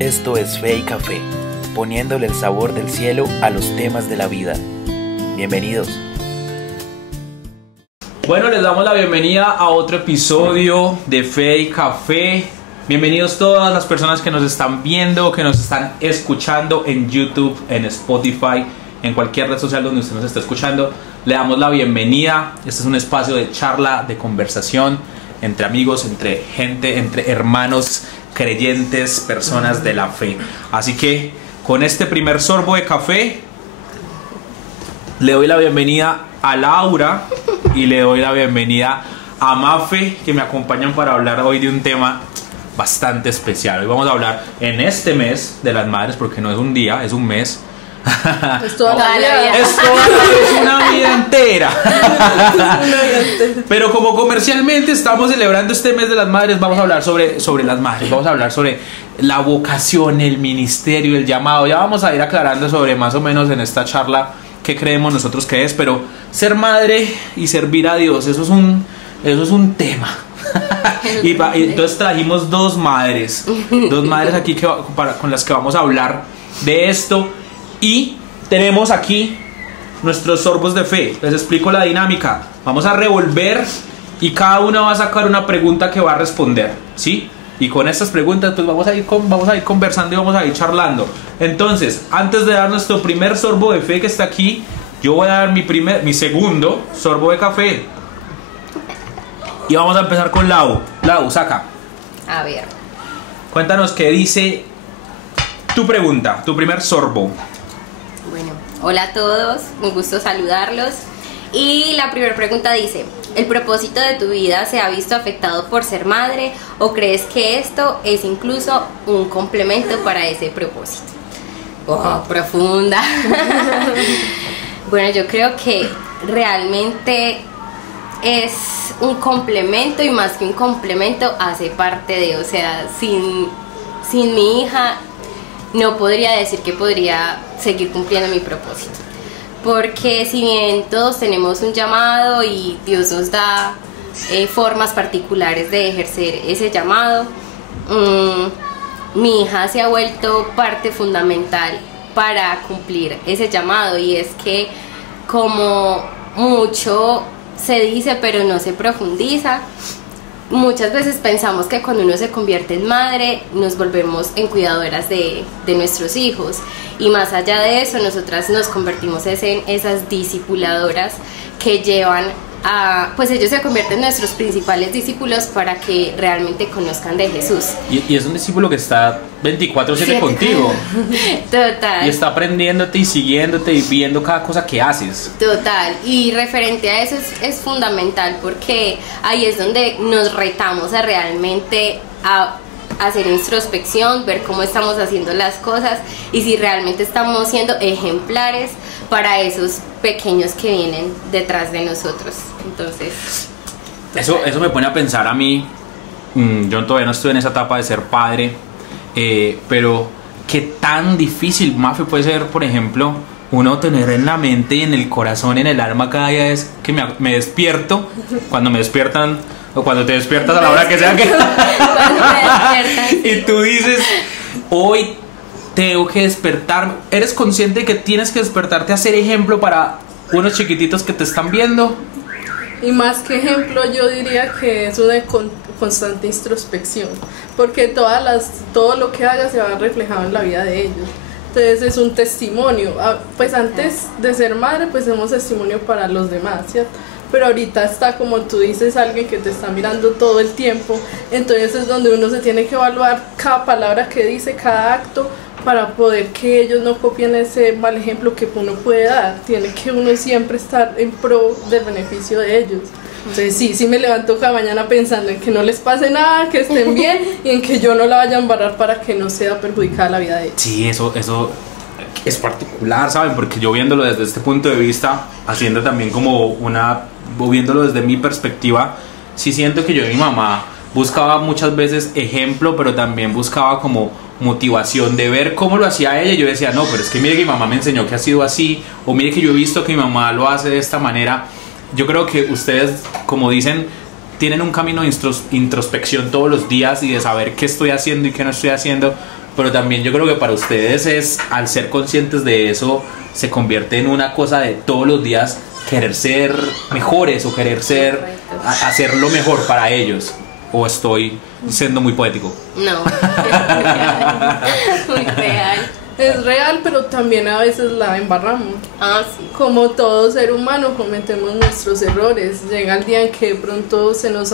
Esto es Fe y Café, poniéndole el sabor del cielo a los temas de la vida. Bienvenidos. Bueno, les damos la bienvenida a otro episodio de Fe y Café. Bienvenidos todas las personas que nos están viendo, que nos están escuchando en YouTube, en Spotify, en cualquier red social donde usted nos esté escuchando. Le damos la bienvenida. Este es un espacio de charla, de conversación entre amigos, entre gente, entre hermanos creyentes, personas de la fe. Así que con este primer sorbo de café le doy la bienvenida a Laura y le doy la bienvenida a Mafe, que me acompañan para hablar hoy de un tema bastante especial. Hoy vamos a hablar en este mes de las madres, porque no es un día, es un mes. Es toda la vida. Es una vida entera. Pero como comercialmente estamos celebrando este mes de las madres, vamos a hablar sobre las madres. Vamos a hablar sobre la vocación, el ministerio, el llamado. Ya vamos a ir aclarando sobre más o menos en esta charla qué creemos nosotros que es. Pero ser madre y servir a Dios, eso es un tema. Y entonces trajimos dos madres aquí con las que vamos a hablar de esto. Y tenemos aquí nuestros sorbos de fe. Les explico la dinámica. Vamos a revolver y cada uno va a sacar una pregunta que va a responder, ¿sí? Y con estas preguntas pues vamos a ir conversando y vamos a ir charlando. Entonces, antes de dar nuestro primer sorbo de fe que está aquí, yo voy a dar mi segundo sorbo de café. Y vamos a empezar con Lau. Lau, saca. A ver. Cuéntanos qué dice tu pregunta, tu primer sorbo. Bueno, hola a todos, un gusto saludarlos. Y la primera pregunta dice: ¿el propósito de tu vida se ha visto afectado por ser madre o crees que esto es incluso un complemento para ese propósito? Oh, profunda. Bueno, yo creo que realmente es un complemento, y más que un complemento hace parte de, o sea, sin mi hija no podría decir que podría seguir cumpliendo mi propósito, porque si bien todos tenemos un llamado y Dios nos da formas particulares de ejercer ese llamado, mi hija se ha vuelto parte fundamental para cumplir ese llamado. Y es que, como mucho se dice pero no se profundiza, muchas veces pensamos que cuando uno se convierte en madre nos volvemos en cuidadoras de nuestros hijos, y más allá de eso nosotras nos convertimos en esas discipuladoras que llevan a, pues ellos se convierten en nuestros principales discípulos para que realmente conozcan de Jesús. Y es un discípulo que está 24/7 contigo. Total. Y está aprendiéndote y siguiéndote y viendo cada cosa que haces. Total. Y referente a eso es fundamental, porque ahí es donde nos retamos a realmente hacer introspección, ver cómo estamos haciendo las cosas y si realmente estamos siendo ejemplares para esos pequeños que vienen detrás de nosotros. Entonces, eso me pone a pensar a mí. Yo todavía no estoy en esa etapa de ser padre, pero qué tan difícil, Mafe, puede ser, por ejemplo, uno tener en la mente y en el corazón, en el alma, cada día es que me despierto, cuando me despiertan o cuando te despiertas a la hora que sea que y tú dices: hoy tengo que despertar. Eres consciente de que tienes que despertarte a ser ejemplo para unos chiquititos que te están viendo. Y más que ejemplo, yo diría que es una constante introspección, porque todo lo que hagas se va reflejado en la vida de ellos. Entonces es un testimonio. Pues antes de ser madre, pues somos testimonio para los demás, ¿cierto? Pero ahorita está, como tú dices, alguien que te está mirando todo el tiempo. Entonces es donde uno se tiene que evaluar cada palabra que dice, cada acto, para poder que ellos no copien ese mal ejemplo que uno puede dar. Tiene que uno siempre estar en pro del beneficio de ellos. Entonces sí me levanto cada mañana pensando en que no les pase nada, que estén bien y en que yo no la vaya a embarrar para que no sea perjudicada la vida de ellos. Sí, eso es particular, ¿saben? Porque yo viéndolo desde este punto de vista, haciendo también como viéndolo desde mi perspectiva, sí siento que yo y mi mamá buscaba muchas veces ejemplo, pero también buscaba como motivación de ver cómo lo hacía ella. Yo decía: no, pero es que mire que mi mamá me enseñó que ha sido así, o mire que yo he visto que mi mamá lo hace de esta manera. Yo creo que ustedes, como dicen, tienen un camino de introspección todos los días y de saber qué estoy haciendo y qué no estoy haciendo, pero también yo creo que para ustedes es, al ser conscientes de eso, se convierte en una cosa de todos los días querer ser mejores o querer ser, hacerlo mejor para ellos. ¿O estoy siendo muy poético? No, muy real. Es real, pero también a veces la embarramos. Ah, sí. Como todo ser humano cometemos nuestros errores. Llega el día en que de pronto se nos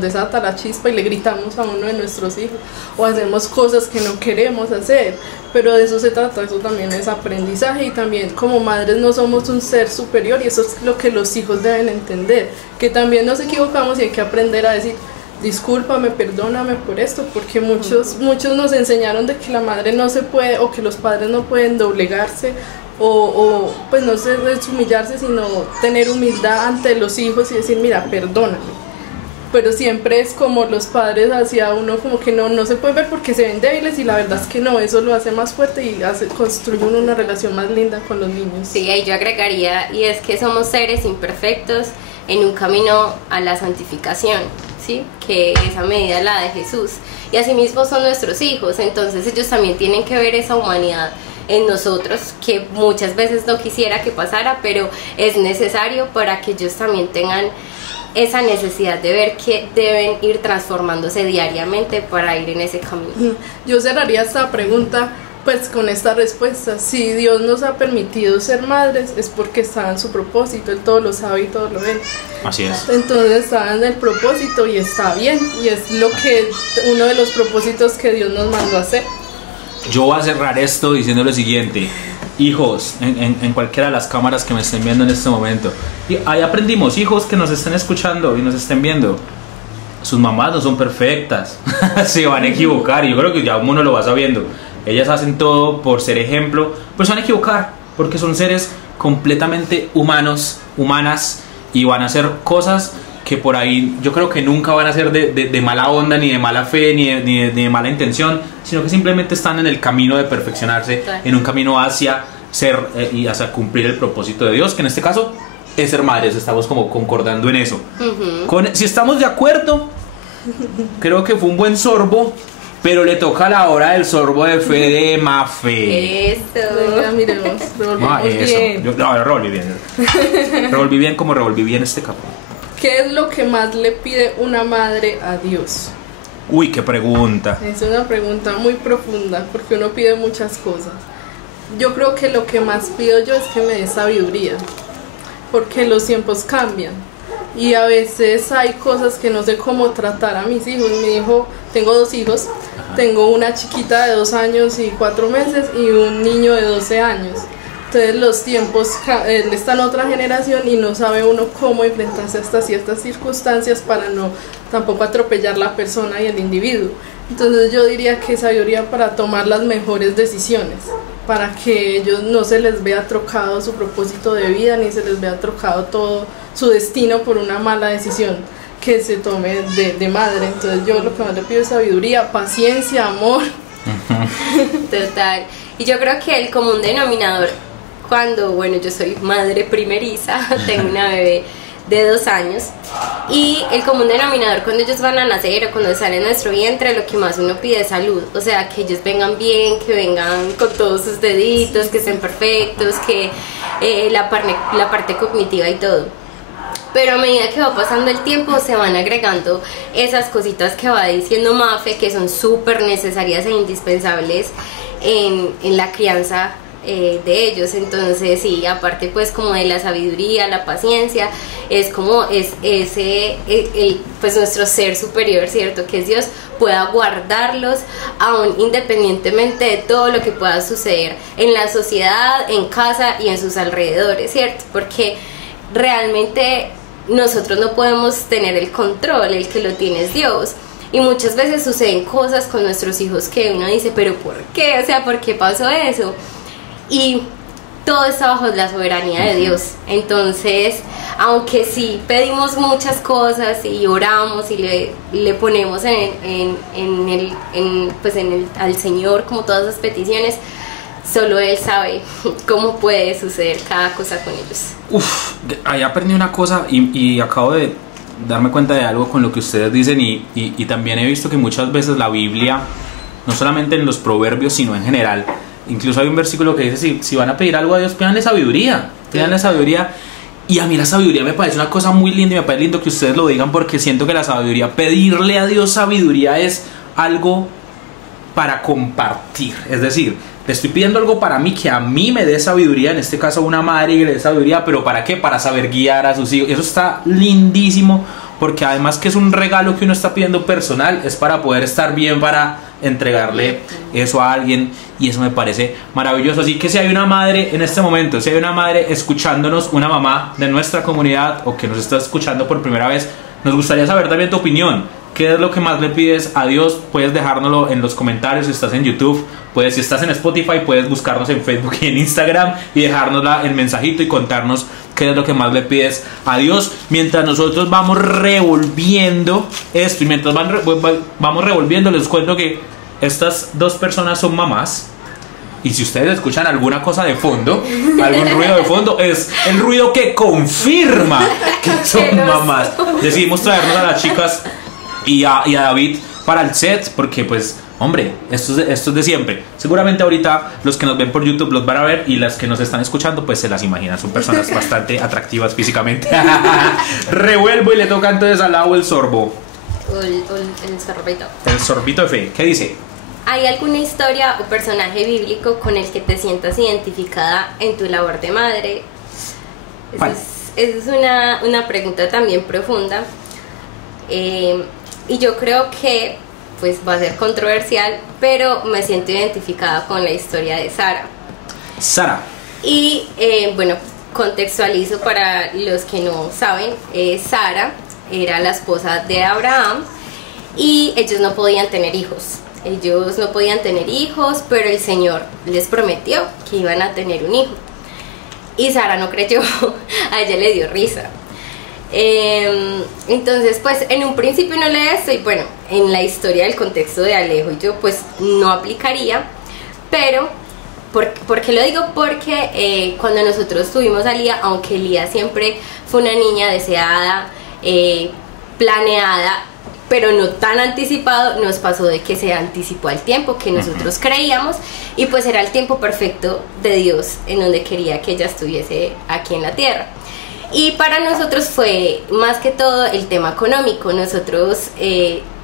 desata la chispa y le gritamos a uno de nuestros hijos o hacemos cosas que no queremos hacer. Pero de eso se trata, eso también es aprendizaje, y también como madres no somos un ser superior, y eso es lo que los hijos deben entender, que también nos equivocamos y hay que aprender a decir: discúlpame, perdóname por esto, porque muchos nos enseñaron de que la madre no se puede, o que los padres no pueden doblegarse, o pues no sé, es humillarse, sino tener humildad ante los hijos y decir: mira, perdóname. Pero siempre es como los padres hacia uno, como que no se puede ver porque se ven débiles, y la verdad es que no, eso lo hace más fuerte y construye uno una relación más linda con los niños. Sí, ahí yo agregaría, y es que somos seres imperfectos en un camino a la santificación, ¿sí? Que esa medida es la de Jesús, y asimismo son nuestros hijos, entonces ellos también tienen que ver esa humanidad en nosotros, que muchas veces no quisiera que pasara, pero es necesario para que ellos también tengan esa necesidad de ver que deben ir transformándose diariamente para ir en ese camino. Yo cerraría esta pregunta pues con esta respuesta: si Dios nos ha permitido ser madres es porque está en su propósito, Él todo lo sabe y todo lo ve. Así es. Entonces está en el propósito y está bien, y es lo que uno de los propósitos que Dios nos mandó a hacer. Yo voy a cerrar esto diciendo lo siguiente: hijos, en cualquiera de las cámaras que me estén viendo en este momento, y ahí aprendimos, hijos que nos estén escuchando y nos estén viendo, sus mamás no son perfectas, se van a equivocar, y yo creo que ya uno lo va sabiendo. Ellas hacen todo por ser ejemplo, pero se van a equivocar porque son seres completamente humanas, y van a hacer cosas que por ahí yo creo que nunca van a ser de mala onda, ni de mala fe, ni de mala intención, sino que simplemente están en el camino de perfeccionarse, en un camino hacia ser y hacia cumplir el propósito de Dios, que en este caso es ser madres. Estamos como concordando en eso. Si estamos de acuerdo, creo que fue un buen sorbo, pero le toca la hora del sorbo de fe de Mafe. Eso. Venga, miremos, revolvemos bien. Revolví bien. Revolví bien como revolví bien este capítulo. ¿Qué es lo que más le pide una madre a Dios? Uy, qué pregunta. Es una pregunta muy profunda, porque uno pide muchas cosas. Yo creo que lo que más pido yo es que me dé sabiduría, porque los tiempos cambian y a veces hay cosas que no sé cómo tratar a mis hijos. Tengo 2 hijos, tengo una chiquita de 2 años y 4 meses y un niño de 12 años. Entonces los tiempos están en otra generación y no sabe uno cómo enfrentarse a estas ciertas circunstancias para no tampoco atropellar la persona y el individuo. Entonces yo diría que sabiduría para tomar las mejores decisiones, para que ellos no se les vea trocado su propósito de vida, ni se les vea trocado todo su destino por una mala decisión que se tome de madre. Entonces yo lo que más le pido es sabiduría, paciencia, amor. Total. Y yo creo que el común denominador, bueno, yo soy madre primeriza, tengo una bebé de 2 años, y el común denominador cuando ellos van a nacer o cuando salen de nuestro vientre, lo que más uno pide es salud, o sea, que ellos vengan bien, que vengan con todos sus deditos, que estén perfectos, que la parte cognitiva y todo. Pero a medida que va pasando el tiempo se van agregando esas cositas que va diciendo Mafe, que son súper necesarias e indispensables en la crianza de ellos. Entonces sí, aparte pues como de la sabiduría, la paciencia, es como pues nuestro ser superior, ¿cierto? Que es Dios, pueda guardarlos aún independientemente de todo lo que pueda suceder en la sociedad, en casa y en sus alrededores, ¿cierto? Porque realmente nosotros no podemos tener el control, el que lo tiene es Dios. Y muchas veces suceden cosas con nuestros hijos que uno dice, pero ¿por qué? O sea, ¿por qué pasó eso? Y todo está bajo la soberanía de Dios. Entonces, aunque sí pedimos muchas cosas y oramos y le ponemos al Señor como todas las peticiones, solo Él sabe cómo puede suceder cada cosa con ellos. Ahí aprendí una cosa y acabo de darme cuenta de algo con lo que ustedes dicen y también he visto que muchas veces la Biblia, no solamente en los proverbios, sino en general, incluso hay un versículo que dice, si van a pedir algo a Dios, pídanle sabiduría, y a mí la sabiduría me parece una cosa muy linda y me parece lindo que ustedes lo digan porque siento que la sabiduría, pedirle a Dios sabiduría es algo para compartir, es decir, le estoy pidiendo algo para mí, que a mí me dé sabiduría, en este caso una madre que le dé sabiduría, pero ¿para qué? Para saber guiar a sus hijos. Eso está lindísimo, porque además que es un regalo que uno está pidiendo personal, es para poder estar bien, para entregarle eso a alguien, y eso me parece maravilloso. Así que si hay una madre en este momento, si hay una madre escuchándonos, una mamá de nuestra comunidad o que nos está escuchando por primera vez, nos gustaría saber también tu opinión. ¿Qué es lo que más le pides a Dios? Puedes dejárnoslo en los comentarios si estás en YouTube. Si estás en Spotify, puedes buscarnos en Facebook y en Instagram y dejarnos el mensajito y contarnos qué es lo que más le pides a Dios. Mientras nosotros vamos revolviendo esto y mientras vamos revolviendo, les cuento que estas dos personas son mamás. Y si ustedes escuchan alguna cosa de fondo, algún ruido de fondo, es el ruido que confirma que son mamás. Decidimos traernos a las chicas y a David para el set porque pues hombre, esto es de siempre. Seguramente ahorita los que nos ven por YouTube los van a ver y las que nos están escuchando pues se las imaginan, son personas bastante atractivas físicamente. Revuelvo y le toca entonces al lado el sorbo. El sorbito. El sorbito de fe, ¿qué dice? ¿Hay alguna historia o personaje bíblico con el que te sientas identificada en tu labor de madre? Esa es una pregunta también profunda. Y yo creo que pues va a ser controversial, pero me siento identificada con la historia de Sara. Y bueno, contextualizo para los que no saben, Sara era la esposa de Abraham y ellos no podían tener hijos. Pero el Señor les prometió que iban a tener un hijo. Y Sara no creyó, a ella le dio risa. Entonces pues en un principio no leí esto y bueno, en la historia del contexto de Alejo y yo pues no aplicaría, pero ¿por qué lo digo? Porque cuando nosotros tuvimos a Lía, aunque Lía siempre fue una niña deseada, planeada, pero no tan anticipado, nos pasó de que se anticipó al tiempo que nosotros creíamos y pues era el tiempo perfecto de Dios en donde quería que ella estuviese aquí en la tierra. Y para nosotros fue más que todo el tema económico. Nosotros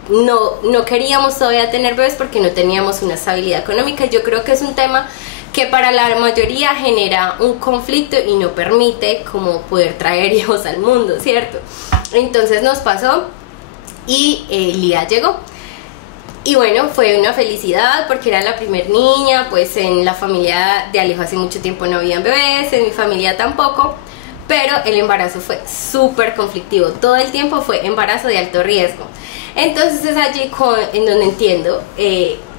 no queríamos todavía tener bebés porque no teníamos una estabilidad económica. Yo creo que es un tema que para la mayoría genera un conflicto y no permite como poder traer hijos al mundo, ¿cierto? Entonces nos pasó y Lía llegó. Y bueno, fue una felicidad porque era la primer niña, pues en la familia de Alejo hace mucho tiempo no habían bebés, en mi familia tampoco. Pero el embarazo fue súper conflictivo, todo el tiempo fue embarazo de alto riesgo. Entonces es allí en donde entiendo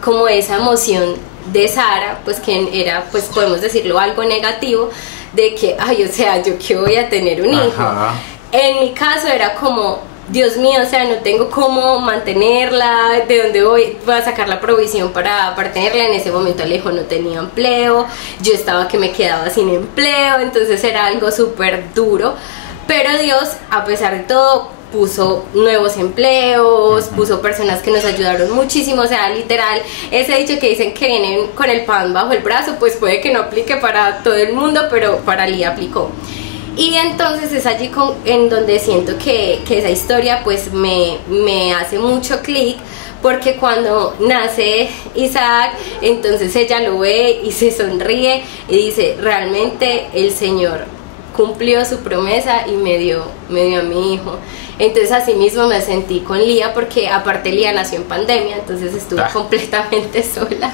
como esa emoción de Sara, pues que era, pues podemos decirlo, algo negativo, de que, ay, o sea, yo que voy a tener un hijo. Ajá. En mi caso era como, Dios mío, o sea, no tengo cómo mantenerla, de dónde voy a sacar la provisión para tenerla. En ese momento Alejo no tenía empleo, yo estaba que me quedaba sin empleo, entonces era algo súper duro, pero Dios, a pesar de todo, puso nuevos empleos, puso personas que nos ayudaron muchísimo, o sea, literal, ese dicho que dicen que vienen con el pan bajo el brazo, pues puede que no aplique para todo el mundo, pero para Lía aplicó. Y entonces es allí en donde siento que esa historia pues me hace mucho clic, porque cuando nace Isaac, entonces ella lo ve y se sonríe y dice, realmente el Señor cumplió su promesa y me dio a mi hijo. Entonces así mismo me sentí con Lía, porque aparte Lía nació en pandemia, entonces estuve completamente sola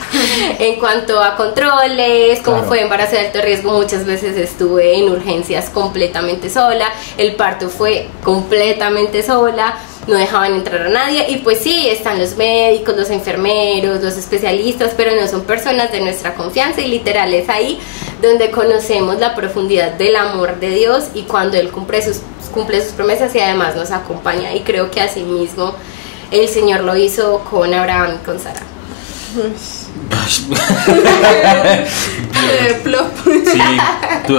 en cuanto a controles, como fue embarazo de alto riesgo, muchas veces estuve en urgencias completamente sola, el parto fue completamente sola, no dejaban entrar a nadie, y pues sí, están los médicos, los enfermeros, los especialistas, pero no son personas de nuestra confianza, y literal es ahí donde conocemos la profundidad del amor de Dios y cuando Él cumple sus promesas y además nos acompaña, y creo que así mismo el Señor lo hizo con Abraham y con Sara. Plop. Sí,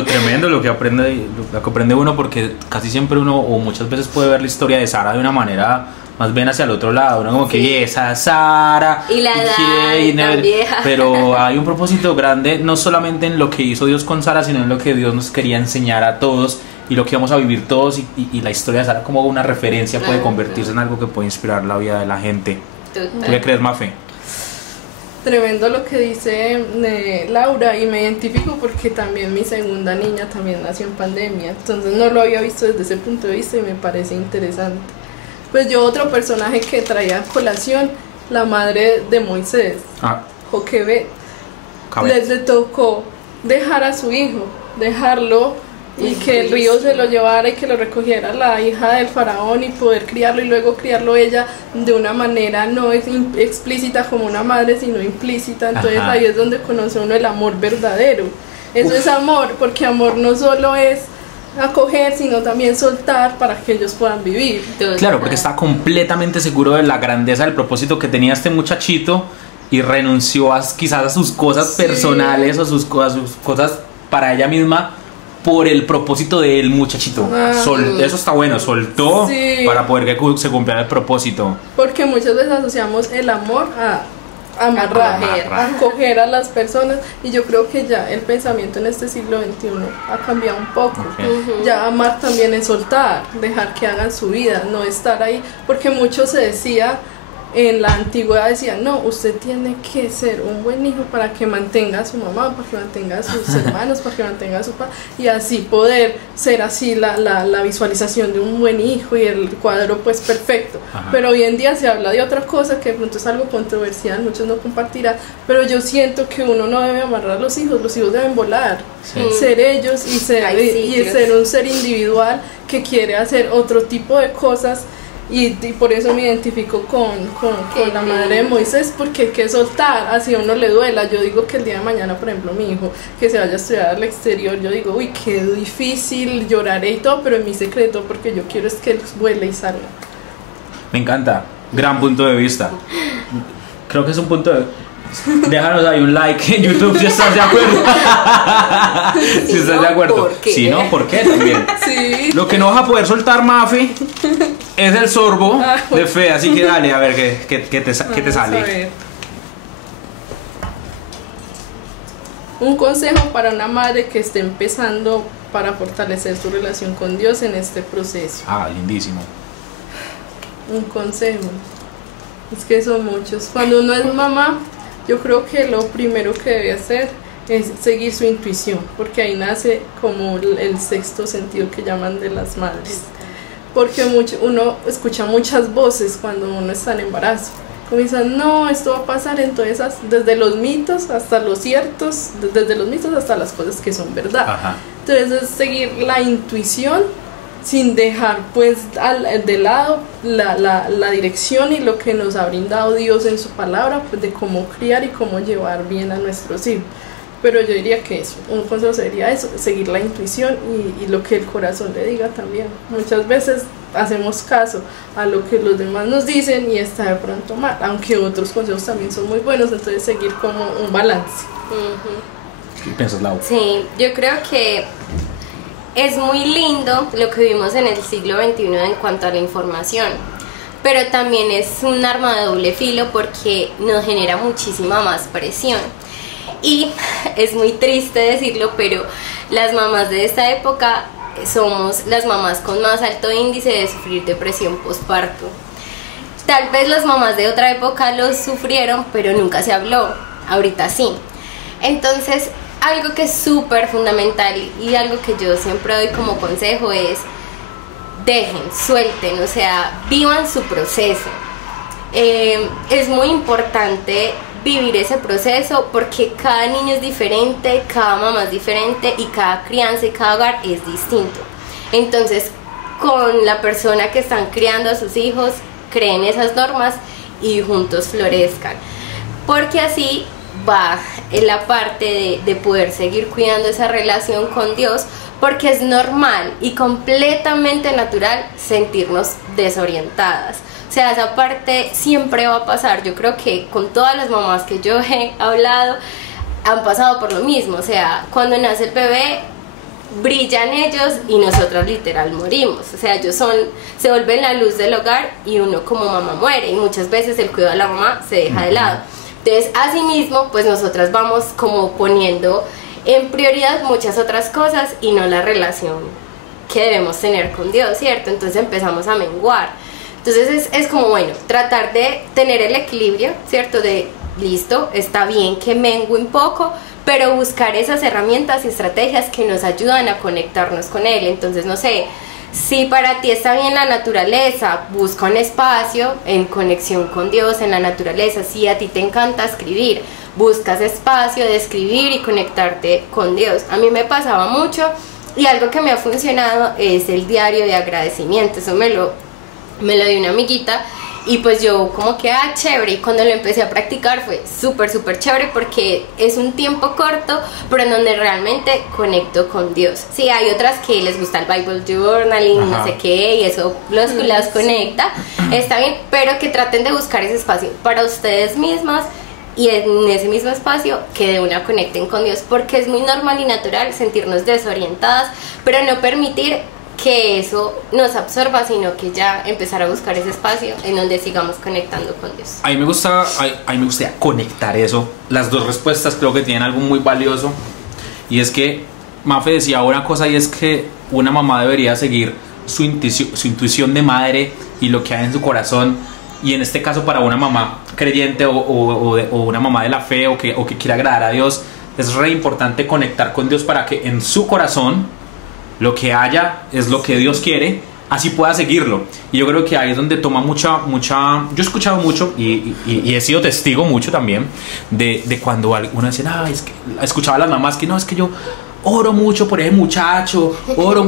tremendo lo que aprende uno, porque casi siempre uno o muchas veces puede ver la historia de Sara de una manera más bien hacia el otro lado, uno como que "Y esa Sara y la edad tan vieja". Pero hay un propósito grande, no solamente en lo que hizo Dios con Sara, sino en lo que Dios nos quería enseñar a todos y lo que vamos a vivir todos, y la historia de Sara como una referencia puede convertirse en algo que puede inspirar la vida de la gente. Total. ¿Tú qué crees, Mafe? Tremendo lo que dice Laura, y me identifico porque también mi segunda niña también nació en pandemia, entonces no lo había visto desde ese punto de vista y me parece interesante. Pues yo, otro personaje que traía a colación, la madre de Moisés, Joquebed, le tocó dejar a su hijo, dejarlo, y que el río se lo llevara y que lo recogiera la hija del faraón y poder criarlo, y luego criarlo ella de una manera no explícita como una madre, sino implícita. Entonces ahí es donde conoce uno el amor verdadero. Eso es amor, porque amor no solo es acoger, sino también soltar para que ellos puedan vivir. Claro, porque está completamente seguro de la grandeza del propósito que tenía este muchachito y renunció quizás a sus cosas personales o sus cosas para ella misma por el propósito del muchachito. Eso está bueno, soltó para poder que se cumpliera el propósito. Porque muchas veces asociamos el amor a amarrar, a acoger a las personas, y yo creo que ya el pensamiento en este siglo XXI ha cambiado un poco. Ya amar también es soltar, dejar que hagan su vida, no estar ahí, porque mucho se decía en la antigüedad, decían, no, usted tiene que ser un buen hijo para que mantenga a su mamá, para que mantenga a sus hermanos, para que mantenga a su padre, y así poder ser así la visualización de un buen hijo y el cuadro pues perfecto. Pero hoy en día se habla de otra cosa que de pronto es algo controversial, muchos no compartirán, pero yo siento que uno no debe amarrar a los hijos deben volar, ser ellos y ser un ser individual que quiere hacer otro tipo de cosas. Y por eso me identifico con la madre de Moisés, porque hay que soltar, así a uno le duela. Yo digo que el día de mañana, por ejemplo, mi hijo que se vaya a estudiar al exterior, yo digo, uy, qué difícil, lloraré y todo, pero en mi secreto, porque yo quiero es que él vuele y salga. Me encanta, gran punto de vista. Creo que es un punto de... Déjanos ahí un like en YouTube si estás de acuerdo. Si estás de acuerdo. Si no, ¿por qué también? Sí. Lo que no vas a poder soltar, Mafe, es el sorbo de fe. Así que dale, a ver qué te sale. A ver. Un consejo para una madre que esté empezando para fortalecer su relación con Dios en este proceso. Lindísimo. Un consejo. Es que son muchos. Cuando uno es mamá, yo creo que lo primero que debe hacer es seguir su intuición, porque ahí nace como el sexto sentido que llaman de las madres. Porque uno escucha muchas voces cuando uno está en embarazo. Comienzan, no, esto va a pasar, entonces desde los mitos hasta los ciertos, desde los mitos hasta las cosas que son verdad. Entonces es seguir la intuición sin dejar pues de lado la dirección y lo que nos ha brindado Dios en su palabra, pues de cómo criar y cómo llevar bien a nuestros hijos. Pero yo diría que eso, un consejo sería eso, seguir la intuición y lo que el corazón le diga también. Muchas veces hacemos caso a lo que los demás nos dicen y está de pronto mal, aunque otros consejos también son muy buenos, entonces seguir como un balance. ¿Qué piensas, Lau? Sí, yo creo que es muy lindo lo que vivimos en el siglo XXI en cuanto a la información, pero también es un arma de doble filo porque nos genera muchísima más presión. Y es muy triste decirlo, pero las mamás de esta época somos las mamás con más alto índice de sufrir depresión postparto. Tal vez las mamás de otra época lo sufrieron, pero nunca se habló. Ahorita sí. Entonces, algo que es súper fundamental y algo que yo siempre doy como consejo es dejen, suelten, o sea, vivan su proceso. Es muy importante vivir ese proceso porque cada niño es diferente, cada mamá es diferente y cada crianza y cada hogar es distinto. Entonces, con la persona que están criando a sus hijos, creen esas normas y juntos florezcan. Porque así va en la parte de poder seguir cuidando esa relación con Dios, porque es normal y completamente natural sentirnos desorientadas. O sea, esa parte siempre va a pasar. Yo creo que con todas las mamás que yo he hablado, han pasado por lo mismo, o sea, cuando nace el bebé brillan ellos y nosotros literal morimos, o sea, ellos se vuelven la luz del hogar y uno como mamá muere y muchas veces el cuidado de la mamá se deja de lado. Entonces, asimismo, pues nosotras vamos como poniendo en prioridad muchas otras cosas y no la relación que debemos tener con Dios, ¿cierto? Entonces empezamos a menguar. Entonces es como, bueno, tratar de tener el equilibrio, ¿cierto? De, listo, está bien que mengue un poco, pero buscar esas herramientas y estrategias que nos ayudan a conectarnos con Él. Entonces, no sé, si para ti está bien la naturaleza, busca un espacio en conexión con Dios, en la naturaleza. Si a ti te encanta escribir, buscas espacio de escribir y conectarte con Dios. A mí me pasaba mucho y algo que me ha funcionado es el diario de agradecimiento. Eso me lo dio una amiguita y pues yo como que, chévere, y cuando lo empecé a practicar fue súper chévere porque es un tiempo corto, pero en donde realmente conecto con Dios. Sí, hay otras que les gusta el Bible Journaling, no sé qué, y eso las conecta, está bien, pero que traten de buscar ese espacio para ustedes mismas y en ese mismo espacio que de una conecten con Dios, porque es muy normal y natural sentirnos desorientadas, pero no permitir que eso nos absorba, sino que ya empezar a buscar ese espacio en donde sigamos conectando con Dios. A mí me gustaría conectar eso. Las dos respuestas creo que tienen algo muy valioso, y es que Mafe decía una cosa, y es que una mamá debería seguir su intuición de madre y lo que hay en su corazón. Y en este caso, para una mamá creyente o una mamá de la fe o que quiera agradar a Dios, es re importante conectar con Dios para que en su corazón lo que haya es lo que Dios quiere, así pueda seguirlo. Y yo creo que ahí es donde toma mucha yo he escuchado mucho y he sido testigo mucho también de cuando uno dice, es que escuchaba a las mamás que no, es que yo oro mucho por ese muchacho,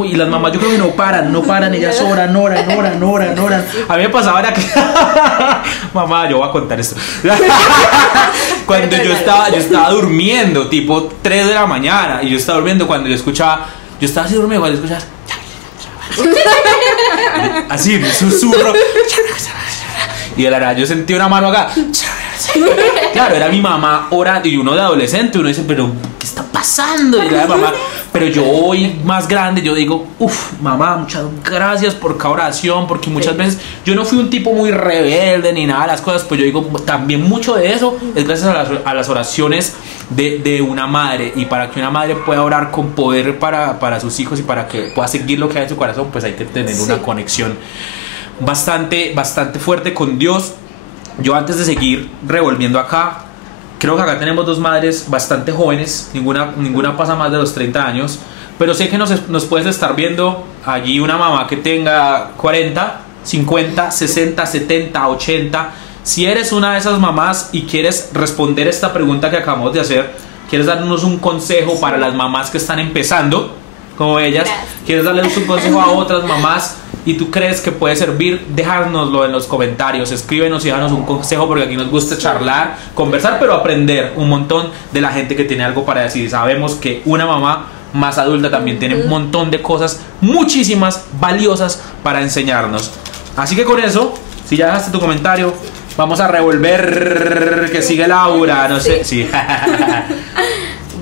y las mamás yo creo que no paran, ellas oran. A mí me pasaba era que mamá, yo voy a contar esto. Cuando yo estaba durmiendo tipo 3 de la mañana, y yo estaba durmiendo cuando yo estaba así dormido, cuando escuchaba así, me susurro, y de la verdad yo sentí una mano acá. Claro, era mi mamá orando, y uno de adolescente, uno dice, pero ¿qué está pasando? Y la mamá, pero yo hoy más grande, yo digo, mamá, muchas gracias por cada oración, porque muchas veces yo no fui un tipo muy rebelde ni nada de las cosas, pues yo digo, también mucho de eso es gracias a las oraciones de una madre, y para que una madre pueda orar con poder para sus hijos y para que pueda seguir lo que hay en su corazón, pues hay que tener una conexión bastante fuerte con Dios. Yo, antes de seguir revolviendo acá, creo que acá tenemos dos madres bastante jóvenes, ninguna pasa más de los 30 años, pero sé que nos puedes estar viendo allí una mamá que tenga 40, 50, 60, 70, 80. Si eres una de esas mamás y quieres responder esta pregunta que acabamos de hacer, quieres darnos un consejo para las mamás que están empezando, como ellas, quieres darles un consejo a otras mamás y tú crees que puede servir, dejárnoslo en los comentarios, escríbenos y déjanos un consejo, porque aquí nos gusta charlar, conversar, pero aprender un montón de la gente que tiene algo para decir. Sabemos que una mamá más adulta también tiene un montón de cosas, muchísimas, valiosas para enseñarnos. Así que con eso, si ya dejaste tu comentario, vamos a revolver, que sigue Laura, no sé, sí.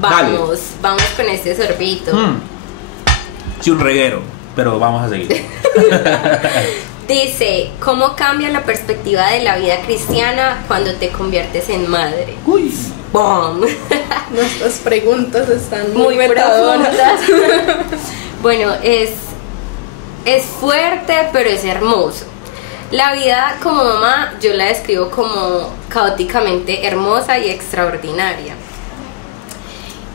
Vamos con este sorbito. Sí, un reguero, pero vamos a seguir. Dice, ¿cómo cambia la perspectiva de la vida cristiana cuando te conviertes en madre? Uy. ¡Bom! Nuestras preguntas están muy profundas. Bueno, es fuerte, pero es hermoso. La vida como mamá yo la describo como caóticamente hermosa y extraordinaria.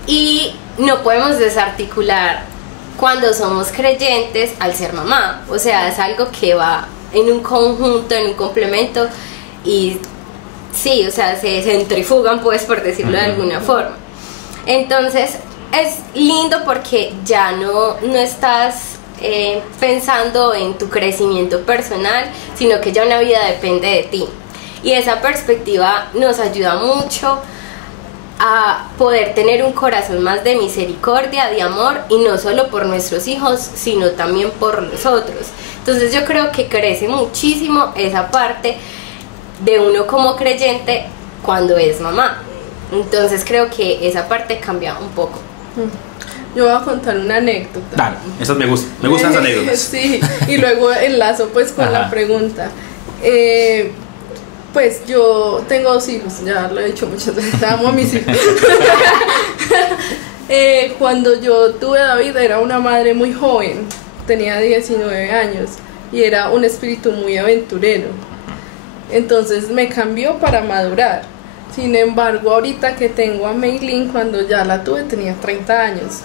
Y no podemos desarticular cuando somos creyentes al ser mamá. O sea, es algo que va en un conjunto, en un complemento, y sí, o sea, se centrifugan, pues, por decirlo de alguna forma. Entonces es lindo porque ya no estás pensando en tu crecimiento personal, sino que ya una vida depende de ti, y esa perspectiva nos ayuda mucho a poder tener un corazón más de misericordia, de amor, y no solo por nuestros hijos, sino también por los otros. Entonces yo creo que crece muchísimo esa parte de uno como creyente cuando es mamá. Entonces creo que esa parte cambia un poco. Yo voy a contar una anécdota. Dale, esas me gustan las anécdotas. Sí, y luego enlazo pues con Ajá. la pregunta. Pues yo tengo 2 hijos, ya lo he dicho muchas veces, amo a mis hijos. Cuando yo tuve a David era una madre muy joven, tenía 19 años y era un espíritu muy aventurero. Entonces me cambió para madurar. Sin embargo, ahorita que tengo a Meilin, cuando ya la tuve tenía 30 años.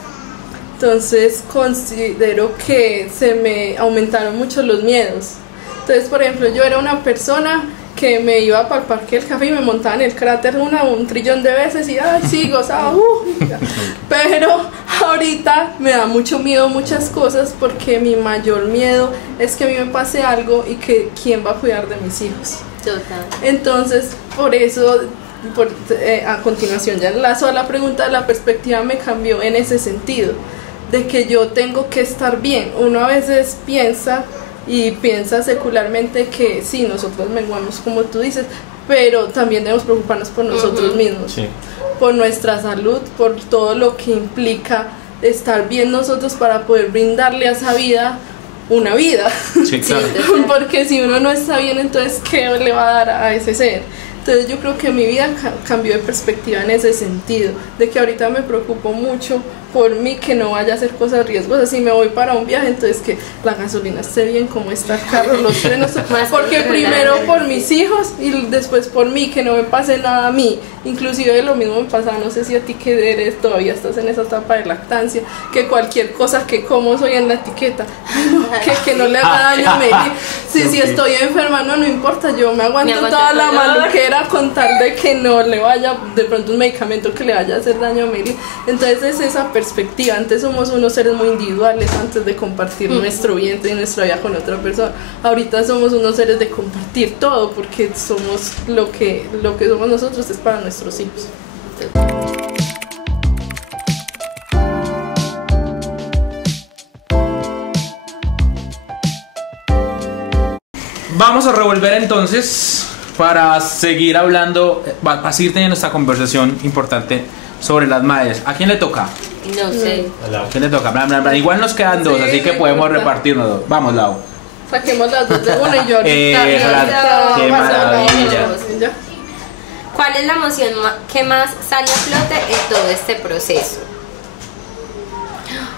Entonces considero que se me aumentaron mucho los miedos. Entonces, por ejemplo, yo era una persona que me iba para el parque del café y me montaba en el cráter un trillón de veces y ay, sí, gozaba. Pero ahorita me da mucho miedo muchas cosas porque mi mayor miedo es que a mí me pase algo y que quién va a cuidar de mis hijos. Total. Entonces, por eso, a continuación ya enlazo a la pregunta, la perspectiva me cambió en ese sentido, de que yo tengo que estar bien. Uno a veces piensa secularmente que sí, nosotros menguamos como tú dices, pero también debemos preocuparnos por nosotros mismos, Sí. por nuestra salud, por todo lo que implica estar bien nosotros para poder brindarle a esa vida una vida. Sí, claro. Porque si uno no está bien, entonces ¿qué le va a dar a ese ser? Entonces yo creo que mi vida cambió de perspectiva en ese sentido, de que ahorita me preocupo mucho por mí, que no vaya a hacer cosas riesgosas. Si me voy para un viaje, entonces que la gasolina esté bien, como está el carro, los frenos, porque primero por mis hijos y después por mí, que no me pase nada a mí. Inclusive lo mismo me pasa, no sé si a ti que eres, todavía estás en esa etapa de lactancia, que cualquier cosa que como soy en la etiqueta, que no le haga daño a Meli. Si estoy enferma, no importa, yo me aguanto toda la maluquera con tal de que no le vaya de pronto un medicamento que le vaya a hacer daño a Meli. Entonces es esa perspectiva. Antes somos unos seres muy individuales antes de compartir nuestro vientre y nuestra vida con otra persona. Ahorita somos unos seres de compartir todo, porque somos lo que somos nosotros es para nuestros hijos. Vamos a revolver entonces para seguir hablando, para seguir teniendo esta conversación importante sobre las madres. ¿A quién le toca? No sé. ¿A quién le toca? Blan, blan, blan. Igual nos quedan dos, Sí, así que me podemos gusta. repartirnos dos. Vamos, Lau. Saquemos las dos de una y yo ahorita. Qué maravilla. Ya. ¿Cuál es la emoción que más sale a flote en todo este proceso?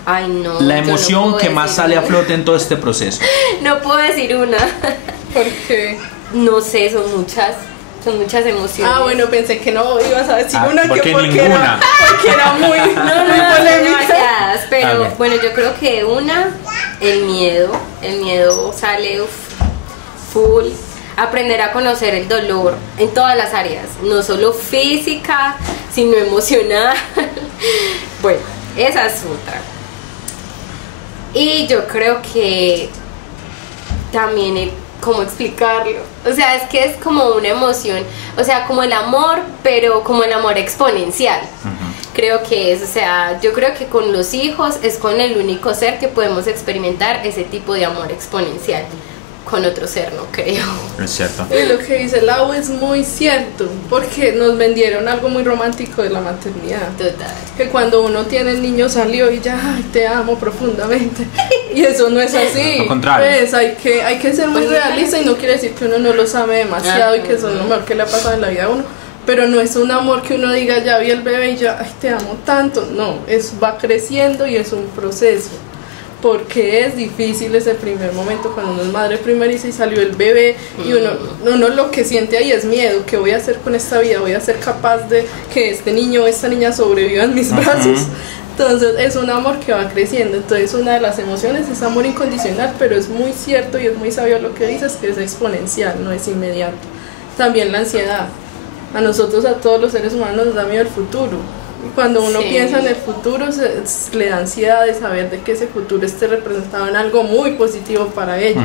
Ay, no. La yo no emoción puedo que más decir sale a una. flote en todo este proceso. No puedo decir una. Porque No sé, son muchas emociones. ah, bueno, pensé que no ibas a decir una, porque que porque ninguna. era muy, No, muy son polémica. demasiadas, pero Ok. bueno, yo creo que una, el miedo sale full. Aprender a conocer el dolor en todas las áreas, no solo física, sino emocional. Bueno, esa es otra. Y yo creo que también cómo explicarlo, o sea, es que es como una emoción, o sea, como el amor, pero como el amor exponencial. Creo que es, o sea, yo creo que con los hijos es con el único ser que podemos experimentar ese tipo de amor exponencial. Con otro ser no creo. Es cierto. Y lo que dice Lau es muy cierto, porque nos vendieron algo muy romántico de la maternidad. Total. Que cuando uno tiene el niño salió y ya, ay, te amo profundamente. Y eso no es así. Lo contrario. Pues hay que ser muy realista, y no quiere decir que uno no los ame demasiado y que son lo mejor que le ha pasado en la vida a uno. Pero no es un amor que uno diga, ya vi el bebé y ya, ay, te amo tanto. No, va creciendo y es un proceso. Porque es difícil ese primer momento cuando uno es madre primeriza y salió el bebé y uno lo que siente ahí es miedo. ¿Qué voy a hacer con esta vida? ¿Voy a ser capaz de que este niño o esta niña sobreviva en mis brazos? Entonces es un amor que va creciendo. Entonces una de las emociones es amor incondicional, pero es muy cierto y es muy sabio lo que dices, que es exponencial, no es inmediato. También la ansiedad. A nosotros, a todos los seres humanos, nos da miedo el futuro. Y cuando uno Sí. piensa en el futuro, le da ansiedad de saber de que ese futuro esté representado en algo muy positivo para ellos.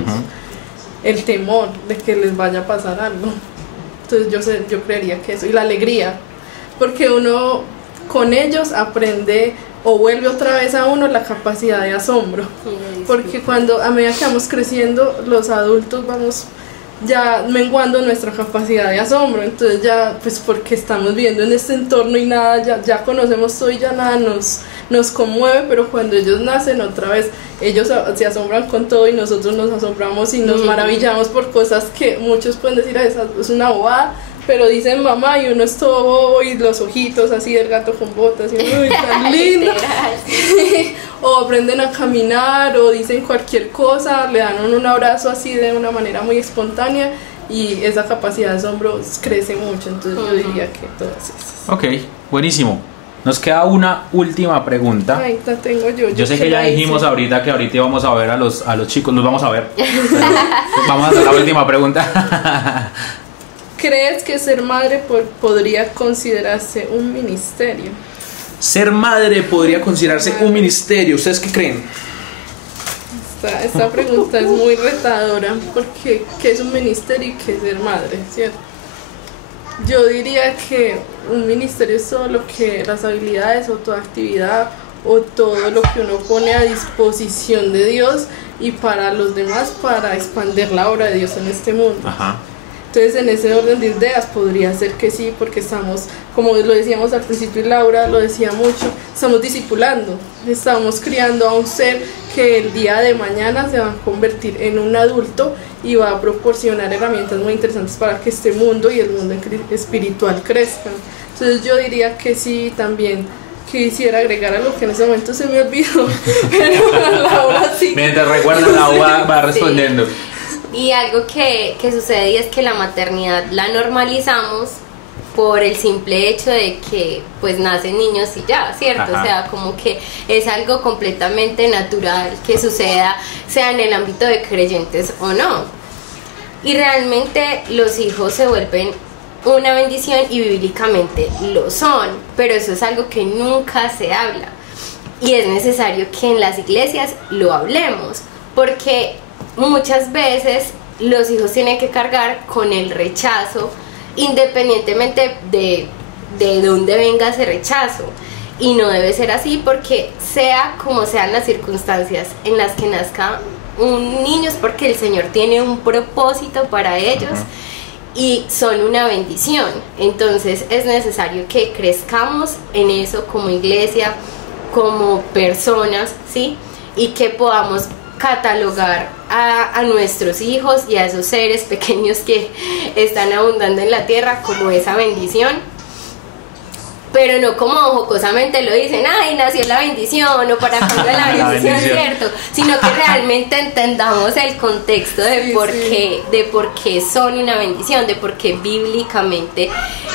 El temor de que les vaya a pasar algo. Entonces yo creería que eso. Y la alegría. Porque uno con ellos aprende o vuelve otra vez a uno la capacidad de asombro. Porque cuando a medida que vamos creciendo, los adultos vamos ya menguando nuestra capacidad de asombro. Entonces ya, pues porque estamos viviendo en este entorno y nada, ya conocemos todo y ya nada nos conmueve, pero cuando ellos nacen otra vez, ellos se asombran con todo y nosotros nos asombramos y nos maravillamos por cosas que muchos pueden decir, esa es una bobada, pero dicen mamá y uno es todo bobo y los ojitos así del gato con botas y uy, tan lindo. O aprenden a caminar o dicen cualquier cosa, le dan un abrazo así de una manera muy espontánea y esa capacidad de asombro crece mucho. Entonces yo diría que todas esas. Ok, buenísimo. Nos queda una última pregunta. Ahí la tengo yo. Sé que ya dijimos ahorita que ahorita íbamos a ver a los chicos, los vamos a ver. Vamos a hacer la última pregunta. ¿Crees que ser madre podría considerarse un ministerio? Ser madre podría considerarse un ministerio. ¿Ustedes qué creen? Esta pregunta es muy retadora porque ¿qué es un ministerio y qué es ser madre? ¿Cierto? Yo diría que un ministerio es todo lo que las habilidades o toda actividad o todo lo que uno pone a disposición de Dios y para los demás para expandir la obra de Dios en este mundo. Ajá. Entonces en ese orden de ideas podría ser que sí, porque estamos, como lo decíamos al principio y Laura lo decía mucho, estamos discipulando, estamos criando a un ser que el día de mañana se va a convertir en un adulto y va a proporcionar herramientas muy interesantes para que este mundo y el mundo espiritual crezcan. Entonces yo diría que sí, también quisiera agregar algo que en ese momento se me olvidó, pero Laura sí. Mientras recuerda, Laura va respondiendo. Sí. Y algo que sucede y es que la maternidad la normalizamos por el simple hecho de que pues nacen niños y ya, ¿cierto? Ajá. O sea, como que es algo completamente natural que suceda, sea en el ámbito de creyentes o no. Y realmente los hijos se vuelven una bendición y bíblicamente lo son, pero eso es algo que nunca se habla. Y es necesario que en las iglesias lo hablemos, porque muchas veces los hijos tienen que cargar con el rechazo independientemente de dónde venga ese rechazo, y no debe ser así, porque sea como sean las circunstancias en las que nazca un niño es porque el Señor tiene un propósito para ellos. Y son una bendición. Entonces es necesario que crezcamos en eso como iglesia, como personas, ¿sí? Y que podamos catalogar a nuestros hijos y a esos seres pequeños que están abundando en la tierra como esa bendición, pero no como jocosamente lo dicen, ay, nació la bendición, o para cuando la bendición, ¿cierto? Sino que realmente entendamos el contexto de por qué son una bendición, de por qué bíblicamente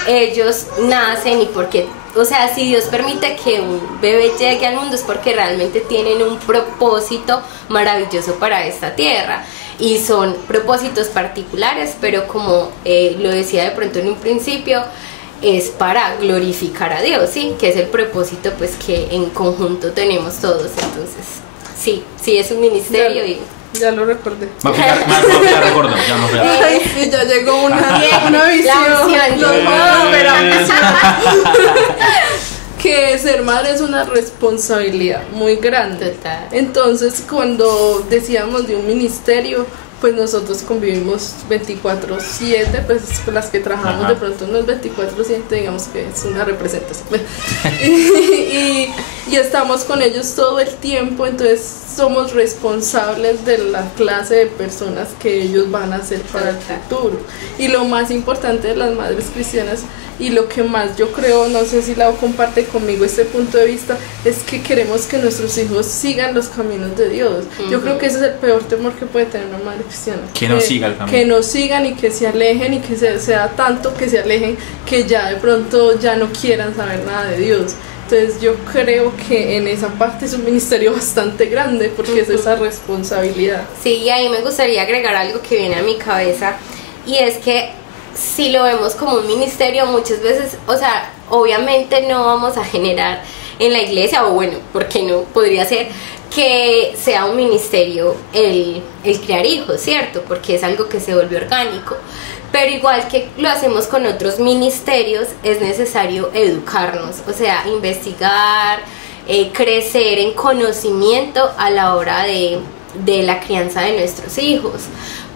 ellos nacen y por qué. O sea, si Dios permite que un bebé llegue al mundo es porque realmente tienen un propósito maravilloso para esta tierra. Y son propósitos particulares, pero como lo decía de pronto en un principio, es para glorificar a Dios, ¿sí? Que es el propósito pues que en conjunto tenemos todos. Entonces, sí es un ministerio y... Ya lo recordé. Ya recordó, ya no sé. Ay, sí, ya llegó una visión. Que ser madre es una responsabilidad muy grande. Total. Entonces, cuando decíamos de un ministerio, pues nosotros convivimos 24/7, pues con las que trabajamos. Ajá. De pronto no es 24/7, digamos que es una representación. y estamos con ellos todo el tiempo, entonces somos responsables de la clase de personas que ellos van a ser para el futuro. Y lo más importante de las madres cristianas, y lo que más yo creo, no sé si Lau comparte conmigo este punto de vista, es que queremos que nuestros hijos sigan los caminos de Dios. Yo creo que ese es el peor temor que puede tener una madre cristiana. Que no siga el camino. Que no sigan y que se alejen, y que sea tanto que se alejen que ya de pronto ya no quieran saber nada de Dios. Entonces yo creo que en esa parte es un ministerio bastante grande, porque es esa responsabilidad. Sí, y ahí me gustaría agregar algo que viene a mi cabeza, y es que si lo vemos como un ministerio, muchas veces, o sea, obviamente no vamos a generar en la iglesia, o bueno, porque no podría ser que sea un ministerio el criar hijos, ¿cierto? Porque es algo que se vuelve orgánico. Pero igual que lo hacemos con otros ministerios, es necesario educarnos, o sea, investigar, crecer en conocimiento a la hora de la crianza de nuestros hijos.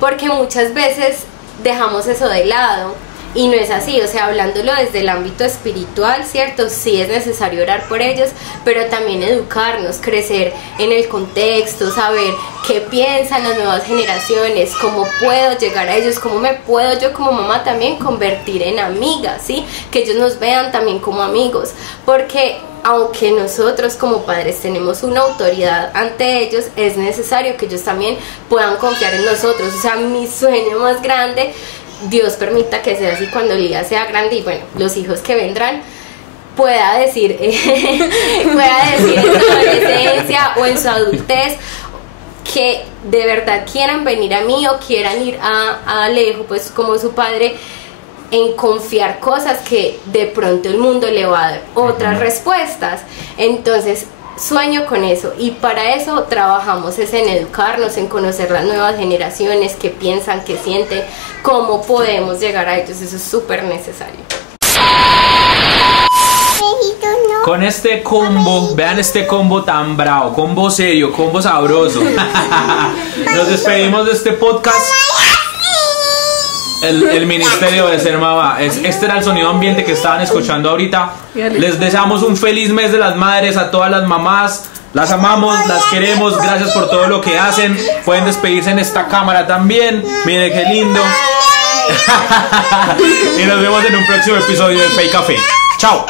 Porque muchas veces dejamos eso de lado. Y no es así, o sea, hablándolo desde el ámbito espiritual, ¿cierto? Sí es necesario orar por ellos, pero también educarnos, crecer en el contexto, saber qué piensan las nuevas generaciones, cómo puedo llegar a ellos, cómo me puedo yo como mamá también convertir en amiga, ¿sí? Que ellos nos vean también como amigos, porque aunque nosotros como padres tenemos una autoridad ante ellos, es necesario que ellos también puedan confiar en nosotros. O sea, mi sueño más grande, Dios permita que sea así cuando Lía sea grande y bueno, los hijos que vendrán, pueda decir en su adolescencia o en su adultez que de verdad quieran venir a mí o quieran ir a Alejo, pues como su padre, en confiar cosas que de pronto el mundo le va a dar otras respuestas. Entonces sueño con eso, y para eso trabajamos es en educarnos, en conocer las nuevas generaciones, qué piensan, qué sienten, cómo podemos llegar a ellos. Eso es súper necesario. Con este combo, vean este combo tan bravo, combo serio, combo sabroso. Nos despedimos de este podcast. El ministerio de ser mamá. Este era el sonido ambiente que estaban escuchando ahorita. Les deseamos un feliz mes de las madres a todas las mamás. Las amamos, las queremos. Gracias por todo lo que hacen. Pueden despedirse en esta cámara también. Miren qué lindo. Y nos vemos en un próximo episodio de Fake Café. Chao.